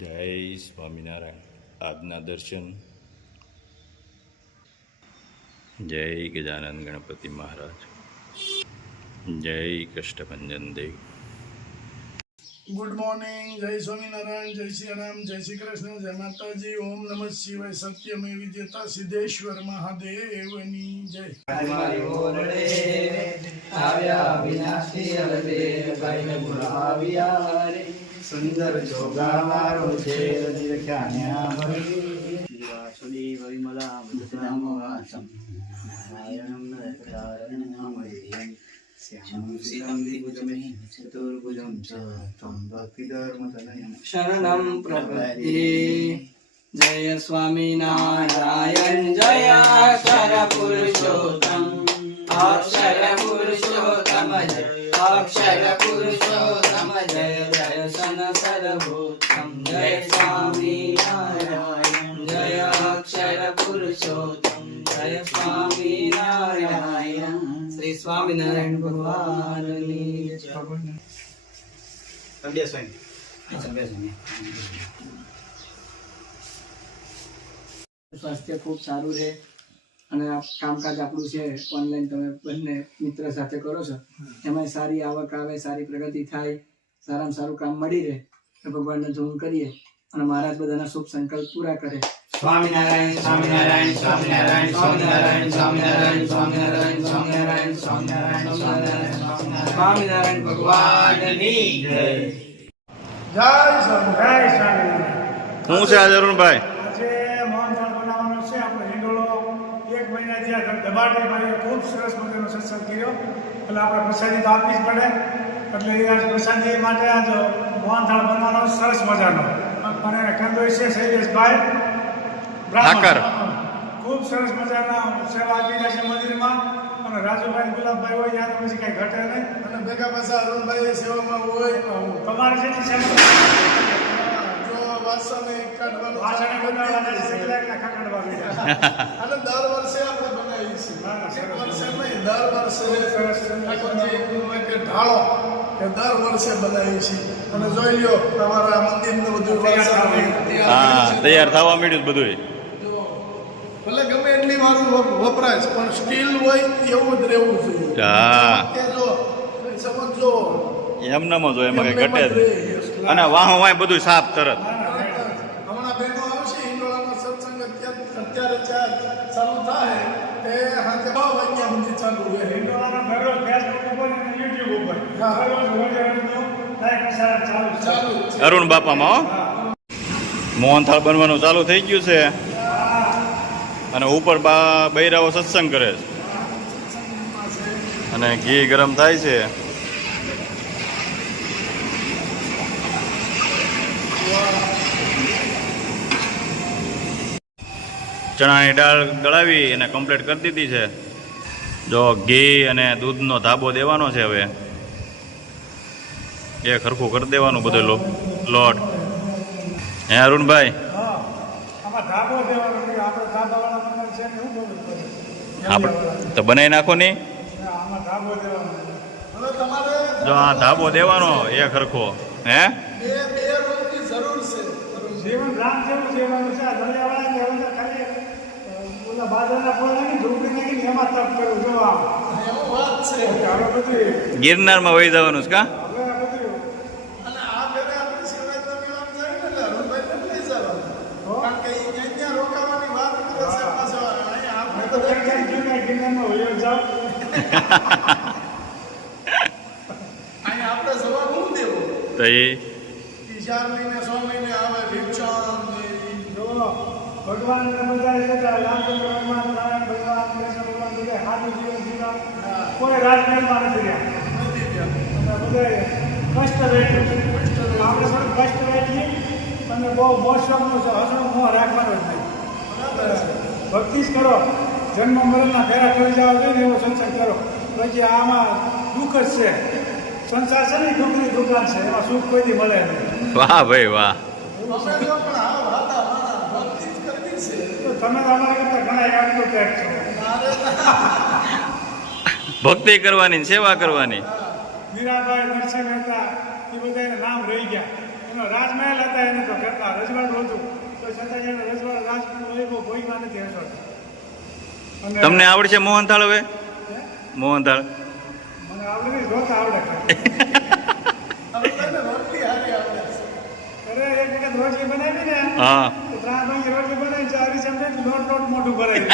જય સ્વામિનારાયણ. આજના દર્શન. જય ગજાનંદ ગણપતિ મહારાજ. જય કષ્ટભંજન દેવ. Good morning. જય સ્વામિનારાયણ. જય શ્રી રામ. જય શ્રી કૃષ્ણ. જય માતાજી. ઓમ નમઃ શિવાય. સત્યમે વિદ્યતા સિદ્ધેશ્વર મહાદેવની જય. સુંદર જોગા મારો છે વાસુદેવ વિમલા મૃતનામ વાસમ નારાયણમ નરકારણમ શ્યામં સીતં દ્વિભુજમે ચતુર્ભુજં ચ ત્વં ભક્તિધર્મતનયં શરણં પ્રપદ્યે. જય સ્વામિનારાયણ. જય અક્ષર પુરુષોત્તમ. અક્ષર પુરુષોત્તમ જય. અક્ષર પુરુષોત્તમ જય. જય સનસરભૂતમ. જય સ્વામિનારાયણ. જય અક્ષર પુરુષોત્તમ. જય સ્વામિનારાયણ. શ્રી સ્વામિનારાયણ ભગવાનની જય. સ્વાસ્થ્ય ખૂબ સારું છે અને આ કામકાજ આપણું છે ઓનલાઈન તમે બંને મિત્ર સાથે કરો છો, એમાં સારી આવક આવે, સારી પ્રગતિ થાય, સારામાં સારું કામ મળી રહે તો ભગવાનને ધૂન કરીએ અને મહારાજ બધાના શુભ સંકલ્પ પૂરા કરે. સ્વામિનારાયણ સ્વામિનારાયણ સ્વામિનારાયણ સ્વામિનારાયણ સ્વામિનારાયણ સ્વામિનારાયણ સ્વામિનારાયણ સ્વામિનારાયણ સ્વામિનારાયણ સ્વામિનારાયણ ભગવાનની જય. જય સ્વામિનારાયણ. શું છે આજે અરુણભાઈ? આજે મોહનથાળ બનાવવાનો છે. આપણે હિંડોળો 1 મહિના થયા દબાટીભાઈએ ખૂબ સરસ મજાનો સત્સંગ કર્યો એટલે આપણે પ્રસાદી તો આપવી જ પડે એટલે એ આજ પ્રસાદી માટે આજ મોહનથાળ બનાવવાનો સરસ મજાનો અને કંદોઈ છે શૈલેષભાઈ ઠાકર. ખૂબ સરસ મજાના સેવા આપી રહ્યા છે મંદિરમાં અને રાજુભાઈ ગુલાબભાઈ હોય ત્યાં તો પછી કાંઈ ઘટે નહીં અને ભેગા પાછા અરુણભાઈ સેવામાં હોય તમારે જેટલી સેવા વાસણે બનાવવાના છે કેટલાકના ખકડવા ગયા અને દર વર્ષે આપણે બનાવીએ છીએ. એક વર્ષે નહીં, દર વર્ષે ઢાળો કે દર વર્ષે બનાવીએ છીએ અને જોઈ લ્યો તમારા મંદિરનું બધું તૈયાર થવા માંડ્યું બધું. ભલે ગમે એટલી વાર વપરાય પણ સ્ટીલ હોય એવું જ રહેવું જોઈએ. કે જો સમજો એમનામ જ હોય, એમાં કઈ ઘટે જ નહીં. અને વાહો વાય બધું સાફ તરત. બહેનો આવશે હિંડોળાનો સત્સંગ અત્યારે ચાલુ થાય એ સાંજે 9 વાગ્યા સુધી ચાલુ હોય. હિંડોળાનો દરરોજ ફેસબુક ઉપર અને યુટ્યુબ ઉપર દરરોજ ચાલુ અરુણ બાપામાં મોહનથાળ બનવાનું ચાલુ થઈ ગયું છે અને ઉપર બૈરાઓ સત્સંગ કરે છે અને ઘી ગરમ થાય છે. ચણાની દાળ દળાવી અને કમ્પ્લીટ કરી દીધી છે. જો ઘી અને દૂધનો ધાબો દેવાનો છે. હવે એ ખરખું કરી દેવાનું બધું લોટ. હે અરુણભાઈ? આપણે તો બનાવી નાખો નહીં. જો આ ધાબો દેવાનો એ ખરખો. હે જીવન રામ જેવું જીવવાનું છે. દરિયાવાળા જેવું ખાલી ઓલા બાજરાના ફળ નાખી ઢોકળી નાખીને એમાં તપ કરવું. જો આમ એવું વાત છે. હવે બધું ગિરનારમાં વહી જવાનું છે કા? હવે બધું અને આ ઘરે આપણે શિવરાજના મેળામાં જાય ને એટલે અરુણભાઈ લઈ જવાનું કારણ કે અહીંયા રોકાવાની વાત કરે છે. પાછો અહીંયા આપણે તો ગિરનારમાં વહી જાવ અહીંયા આપણે જવાબ શું દેવું તો એ 4 મહિને 6 મહિને આવે ભિક્ષામ જો ભગવાન બધા રામચંદ્ર ભગવાન, નારાયણ ભગવાન, કૃષ્ણ ભગવાન બધા સાદું જીવન જીવવા કોઈ રાજમહેલમાં નથી રહ્યા. બધા કષ્ટ વેઠ્યું. આપણે પણ કષ્ટ વેઠીએ અને બહુ મોસમનો હસણો મોહ રાખવાનો જ નહીં. ભક્તિ જ કરો. જન્મ મરણના ફેરા કરી જવા જોઈએ ને એવો સંસાર કરો. પછી આમાં દુઃખ જ છે. સંસાર છે ને દુઃખની દુકાન છે, એમાં સુખ કોઈથી મળે નહીં. વાહ ભાઈ વાહ. તમે અમારા કરતા ઘણા એડવોકેટ છો. ભક્તિ કરવાની, સેવા કરવાની. મીરાબાઈ, નરસિંહ મહેતા એ બધા નામ રહી ગયા. એનો રાજમહેલ હતા હતા એને તો ઘરના રજવાડું હતું તો છતાં એને રજવાડ રાજપૂત વૈભવ ભોગવા નથી હસવાતા. અને તમને આવડશે મોહનથાળ હવે? હે? મોહનથાળ મને આવડે નહીં, જોતા આવડે ખાલી. હવે તને રોટલી હારી આવડે છે. અરે એક વખત રોટલી બનાવી ને હા તો 3 ભાઈ રોટલી બનાવી 4 ચમચે લોટ મોઢું ભરાય.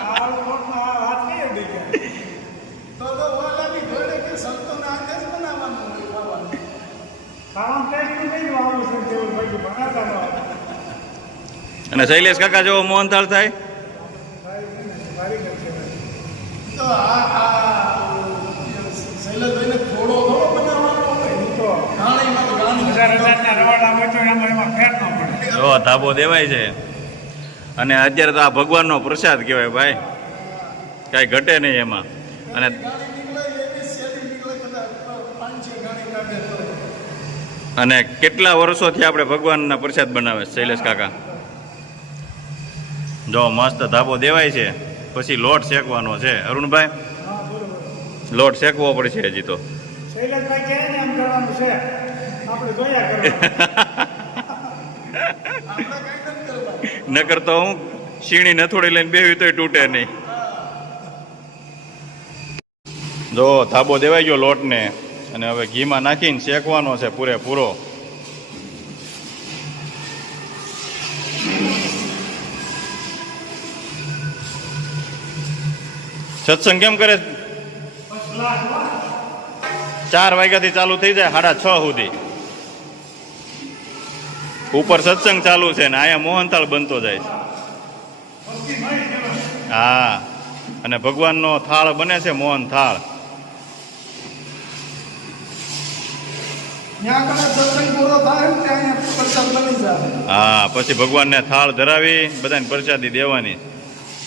આ લોટમાં આ હાથ નહીં ઉડી ગયા. તો ઓલાની ઘોડે કે સંતોને આંખે જ બનાવવાનું હોય ખાવાનું. ખાવાનું ટેસ્ટ નહીં જો આવું છે કેવું ભાઈ બનાવતા ન આવે. અને શૈલેષ કાકા જેવો મોહનથાળ થાય? મારી કરશે તો આ શૈલેષભાઈને થોડો બનાવવાનો હોય તો ઘાણીમાં તો ઘાણી 1000 રવાડા બચો એમાં ફેર ન પડે. જો ધાબો દેવાય છે અને અત્યારે તો આ ભગવાનનો પ્રસાદ કહેવાય ભાઈ, કાંઈ ઘટે નહીં એમાં. અને અને કેટલા વર્ષોથી આપણે ભગવાનના પ્રસાદ બનાવે છે શૈલેષ કાકા. જો મસ્ત ધાબો દેવાય છે, પછી લોટ શેકવાનો છે. અરુણભાઈ હા બરોબર. લોટ શેકવો પડશે હજી તો. શૈલેષભાઈ કહે ને એમ કરવાનું છે, આપણે જોયા કરવાનું. નકર તો હું શીણી નથોડી લઈને બેહી તોય તૂટે નહીં. જો ધાબો દેવાઈ ગયો લોટને અને હવે ઘીમાં નાખીને શેકવાનો છે પૂરેપૂરો. સત્સંગ કેમ કરે? 4 વાગ્યાથી ચાલુ થઈ જાય 6:30 સુધી. ઉપર સત્સંગ ચાલુ છે ને અહીંયા મોહનથાળ બનતો જાય છે. હા, અને ભગવાનનો થાળ બને છે મોહનથાળ. હા, પછી ભગવાનને થાળ ધરાવી બધાને પ્રસાદી દેવાની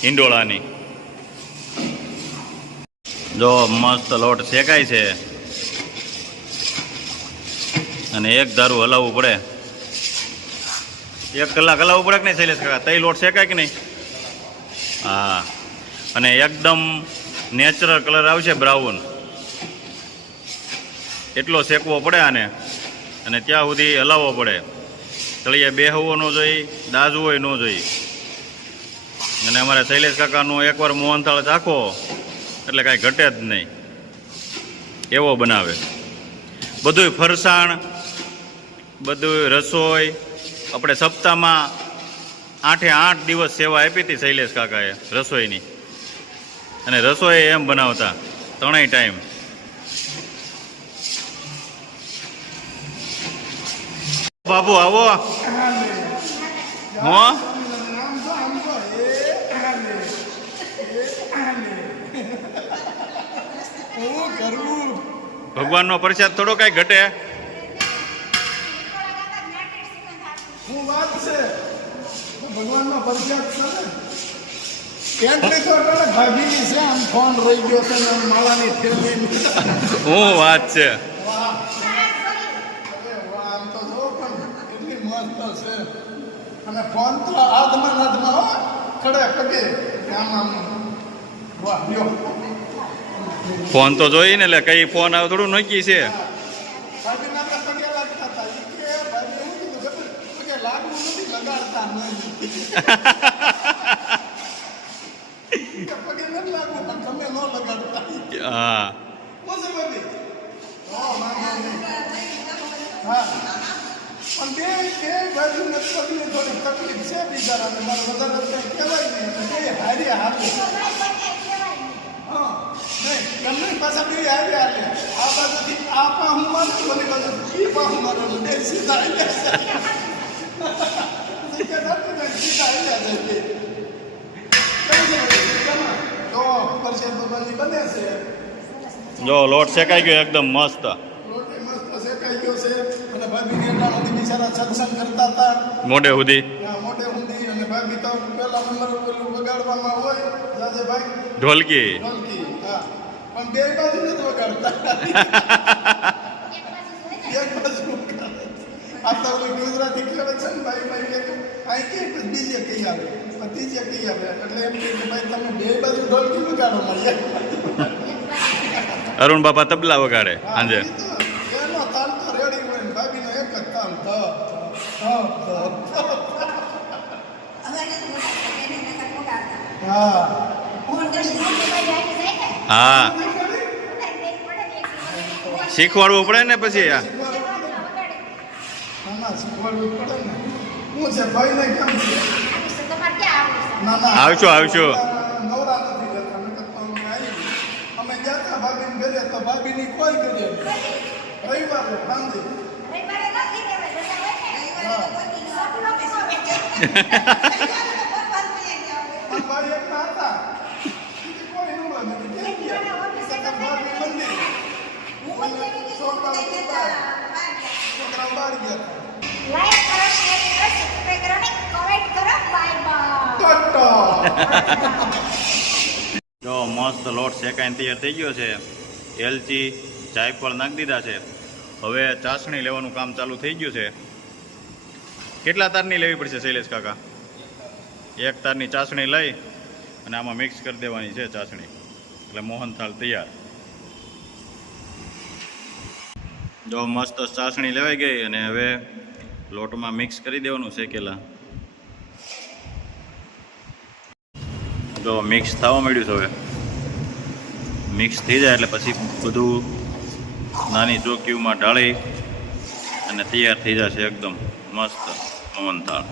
હિંડોળાની. જો મસ્ત લોટ શેકાય છે અને એક ધારું હલાવવું પડે. 1 કલાક હલાવવું પડે કે નહીં શૈલેષ કાકા? તઈ લોટ શેકાય કે નહીં? હા, અને એકદમ નેચરલ કલર આવશે બ્રાઉન, એટલો શેકવો પડે આને. અને ત્યાં સુધી હલાવવો પડે. તળિયે બેહવો ન જોઈએ, દાઝવો ન જોઈએ. અને અમારે શૈલેષ કાકાનું એકવાર મોહનથાળ ચાખો એટલે કાંઈ ઘટે જ નહીં, એવો બનાવે. બધુંય ફરસાણ, બધું રસોઈ. આપણે સપ્તાહમાં 8 દિવસ સેવા આપી હતી શૈલેષ કાકાએ રસોઈની. અને રસોઈ એમ બનાવતા 3 ટાઈમ. બાબુ આવો. હો ભગવાનનો પ્રસાદ થોડો કાંઈ ઘટે. હું વાત છે ભગવાનનો પ્રસાદ છે ને કેટલી તો ભાભીની છે, આમ ફોન રહી ગયો છે ને માળાની થેલી. હું વાત છે. આમ તો જો પણ કેટલી મસ્ત છે. અને ફોન તો હાથમાં હો ખડે પગે આમ આમ. વાહ લ્યો ફોન તો જોઈ ને, એટલે કઈ ફોન આવે થોડું નક્કી છે. ભાભીને આપણે પગે લાગતા હતા. ઈ કે ભાભી એવું કીધું ખબર? પગે લાગવું નથી, લગાડતા નહીં. પગે નથી લાગવું પણ તમે ન લગાડતા. હા, કોસે ભાભી? હા, પણ બે બાજુને પગની થોડી તકલીફ છે બિચારાને. મારે વધારે કંઈ કહેવાય નહીં. બે હારી હાથે. હા, નહીં તમને પાછા બે હારી હાથે. આ બાજુથી આ પા હું મારું, બધી બાજુથી ઈ પા હું મારું. બે સીધા આવ્યા છે. સીધા આવ્યા છે. તો પરસેદ બાબાની બને છે. જો લોટ શેકાઈ ગયો એકદમ મસ્ત. રોટી મસ્ત શેકાઈ ગયો છે. અને ભાભીની અટાણાથી બિચારા સત્સંગ કરતા હતા મોઢે સુધી. મોટે ઊંધી. અને ભાભી તો પેલા નંબર પેલું વગાડવામાં હોય જાજેભાઈ ઢોલકી. ઢોલકી. હા, પણ બે બાજુ નથી વગાડતા. એક બાજુ વગાડે. આ તો ઓલી ગુજરાતી કહેવત છે ને, ભાઈ ભાઈ કે અહીં કે બીજે કઈ આવે પણ ત્રીજે કઈ આવે. એટલે એમ કે ભાઈ તમે બે બાજુ ઢોલકી વગાડો મને. અરુણ બાપા તબલા વગાડે સાંજે. એનો તાલ તો રેડી હોય ને ભાભીનો એક જ તાલ. હા હા શીખવાડવું પડે ને પછી આ ના શીખવાડવું પડે ને હું છે ભાઈને કેમ છે ના આવશો આવશો નવરા નથી જતા નકર તો અમે આવી અમે ગયા હતા ભાભીને ઘરે તો ભાભીની કોઈ કરીએ રવિવારે સાંજે આ ભાઈ એકલા હતા બીજી કોઈ ન હોય મેં કીધું, કેમ ગયા? ભાભી મંદિર છોકરાઓ બહાર ગયા હતા. લાઈક કરો, શેર કરો, સબસ્ક્રાઇબ કરો અને કમેન્ટ કરો. Bye bye. ટટ્ટા. જો મસ્ત લોટ શેકાઈને તૈયાર થઈ ગયો છે. એલચી જાયફળ નાખી દીધા છે. હવે ચાસણી લેવાનું કામ ચાલુ થઈ ગયું છે. કેટલા તારની લેવી પડશે શૈલેષ કાકા? એક તારની ચાસણી લઈ અને આમાં મિક્સ કરી દેવાની છે ચાસણી, એટલે મોહનથાળ તૈયાર. જો મસ્ત ચાસણી લેવાઈ ગઈ અને હવે લોટમાં મિક્સ કરી દેવાનું શેકેલા. જો મિક્સ થવા માંડ્યું છે. હવે મિક્સ થઈ જાય એટલે પછી બધું નાની ચોકીઓમાં ઢાળી અને તૈયાર થઈ જશે એકદમ મસ્ત મોહનથાળ.